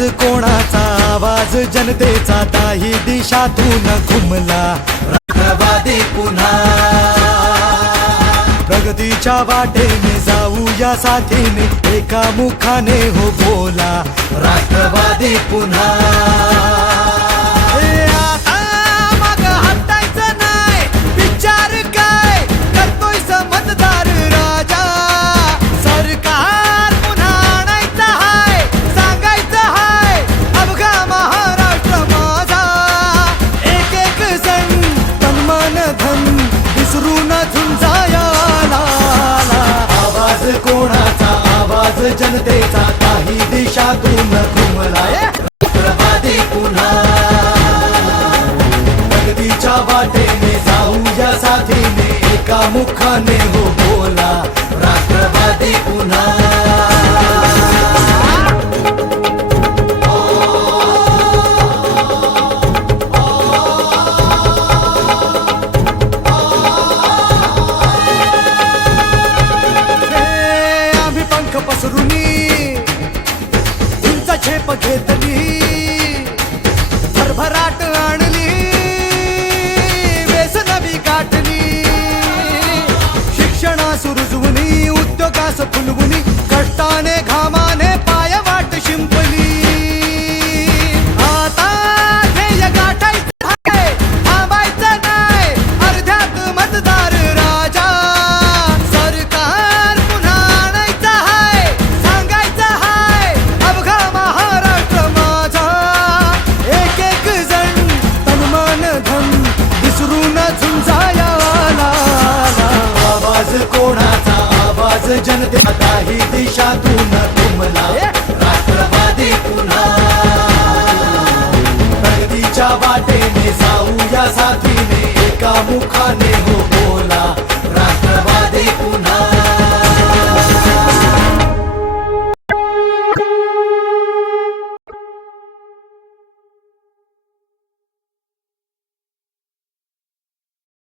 कोणाचा आवाज जनतेचा ताही दिशातून घुमला राष्ट्रवादी पुन्हा प्रगतीच्या वाटेने जाऊया साथीने एका मुखाने हो बोला राष्ट्रवादी पुन्हा जनतेचा काही दिशातून घुमला राष्ट्रवादी पुन्हा प्रगतीच्या वाटेने जाऊया साथीने एका मुखाने हो बोला राष्ट्रवादी पुन्हा झेप घेतली भरभराट आणली व्यसनवी गाठली शिक्षणास रुजवुनी उद्योगास फुलवुनी कष्टाने घामाने पायवाट शिंपली आता ध्येय गाठायचं आहे थांबायचं नाही अर्ध्यात मतदार राजा सरकार पुन्हा आणायचं आहे सांगायचं आहे अवघा कोणाचा आवाज जनतेचा काही दिशातून घुमला राष्ट्रवादी पुन्हा प्रगतीच्या वाटेने जाऊया साथी